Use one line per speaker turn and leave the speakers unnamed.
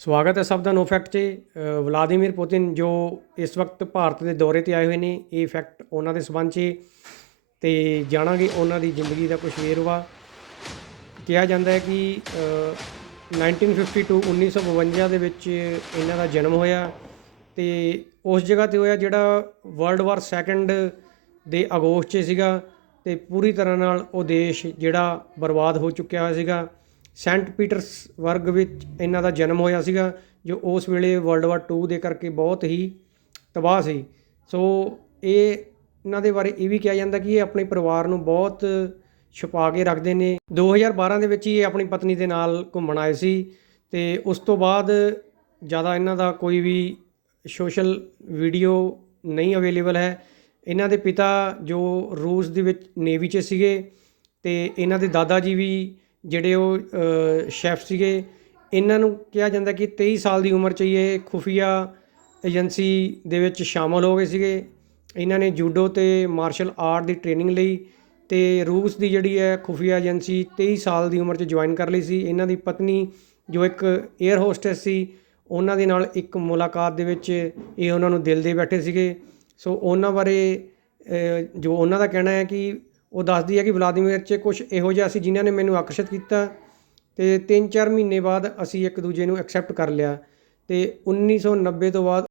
ਸਵਾਗਤ ਹੈ ਸਭ ਦਾ ਨੋ ਫੈਕਟ 'ਚ ਵਲਾਦੀਮੀਰ ਪੁਤਿਨ ਜੋ ਇਸ ਵਕਤ ਭਾਰਤ ਦੇ ਦੌਰੇ ਤੇ ਆਏ ਹੋਏ ਨੇ ਇਹ ਫੈਕਟ ਉਹਨਾਂ ਦੇ ਸਬੰਧ 'ਚ ਤੇ ਜਾਣਾਂਗੇ ਉਹਨਾਂ ਦੀ ਜ਼ਿੰਦਗੀ ਦਾ ਕੁਝ ਵੇਰਵਾ। ਕਿਹਾ ਜਾਂਦਾ ਹੈ ਕਿ ਅ, 1952 1952 ਦੇ ਵਿੱਚ ਇਹਨਾਂ ਦਾ ਜਨਮ ਹੋਇਆ। ਤੇ ਉਸ ਜਗ੍ਹਾ ਤੇ ਹੋਇਆ ਜਿਹੜਾ ਵਰਲਡ ਵਾਰ ਸੈਕੰਡ ਦੇ ਅਗੋਸਤ 'ਚ ਸੀਗਾ। ਤੇ ਪੂਰੀ ਤਰ੍ਹਾਂ ਨਾਲ ਉਹ ਦੇਸ਼ ਜਿਹੜਾ ਬਰਬਾਦ ਹੋ ਚੁੱਕਿਆ ਹੋਇਆ ਸੀਗਾ। ਸੈਂਟ ਪੀਟਰਸਬਰਗ ਵਿੱਚ ਇਹਨਾਂ ਦਾ ਜਨਮ ਹੋਇਆ ਸੀਗਾ, ਜੋ ਉਸ ਵੇਲੇ ਵਰਲਡ ਵਾਰ 2 ਦੇ ਕਰਕੇ ਬਹੁਤ ਹੀ ਤਬਾਹ ਸੀ। ਸੋ ਇਹ ਇਹਨਾਂ ਦੇ ਬਾਰੇ ਇਹ ਵੀ ਕਿਹਾ ਜਾਂਦਾ ਕਿ ਇਹ ਆਪਣੇ ਪਰਿਵਾਰ ਨੂੰ ਬਹੁਤ ਛੁਪਾ ਕੇ ਰੱਖਦੇ ਨੇ। 2012 ਦੇ ਵਿੱਚ ਹੀ ਇਹ ਆਪਣੀ ਪਤਨੀ ਦੇ ਨਾਲ ਘੁੰਮਣ ਆਏ ਸੀ ਤੇ ਉਸ ਤੋਂ ਬਾਅਦ ਜ਼ਿਆਦਾ ਇਹਨਾਂ ਦਾ ਕੋਈ ਵੀ ਸੋਸ਼ਲ ਵੀਡੀਓ ਨਹੀਂ ਅਵੇਲੇਬਲ ਹੈ। ਇਹਨਾਂ ਦੇ ਪਿਤਾ ਜੋ ਰੂਸ ਦੇ ਵਿੱਚ ਨੇਵੀ 'ਚ ਸੀਗੇ ਤੇ ਇਹਨਾਂ ਦੇ ਦਾਦਾ ਜੀ ਵੀ ਜਿਹੜੇ ਉਹ ਸ਼ੈਫ ਸੀਗੇ, ਇਹਨਾਂ ਨੂੰ ਕਿਹਾ ਜਾਂਦਾ ਕਿ 23 ਸਾਲ ਦੀ ਉਮਰ 'ਚ ਹੀ ਇਹ ਖੁਫੀਆ ਏਜੰਸੀ ਦੇ ਵਿੱਚ ਸ਼ਾਮਲ ਹੋ ਗਏ ਸੀਗੇ। ਇਹਨਾਂ ਨੇ ਜੂਡੋ ਤੇ ਮਾਰਸ਼ਲ ਆਰਟ ਦੀ ਟ੍ਰੇਨਿੰਗ ਲਈ ਤੇ ਰੂਸ ਦੀ ਜਿਹੜੀ ਹੈ ਖੁਫੀਆ ਏਜੰਸੀ 23 ਸਾਲ ਦੀ ਉਮਰ 'ਚ ਜੁਆਇਨ ਕਰ ਲਈ ਸੀ। ਇਹਨਾਂ ਦੀ ਪਤਨੀ, ਜੋ ਇੱਕ 에ਅਰ ਹੋਸਟੈਸ ਸੀ, ਉਹਨਾਂ ਦੇ ਨਾਲ ਇੱਕ ਮੁਲਾਕਾਤ ਦੇ ਵਿੱਚ ਇਹ ਉਹਨਾਂ ਨੂੰ ਦਿਲ ਦੇ ਬੈਠੇ ਸੀਗੇ। ਸੋ ਉਹਨਾਂ ਬਾਰੇ ਜੋ ਉਹਨਾਂ ਦਾ ਕਹਿਣਾ ਹੈ ਕਿ ਉਹ ਦੱਸਦੀ ਹੈ ਕਿ ਵਲਾਦੀਮੀਰ 'ਚ ਕੁਝ ਇਹੋ ਜਿਹਾ ਸੀ ਜਿਨ੍ਹਾਂ ਨੇ ਮੈਨੂੰ ਆਕਰਸ਼ਿਤ ਕੀਤਾ ਅਤੇ ਤਿੰਨ ਚਾਰ ਮਹੀਨੇ ਬਾਅਦ ਅਸੀਂ ਇੱਕ ਦੂਜੇ ਨੂੰ ਐਕਸੈਪਟ ਕਰ ਲਿਆ ਅਤੇ ਉੱਨੀ ਸੌ ਨੱਬੇ ਤੋਂ ਬਾਅਦ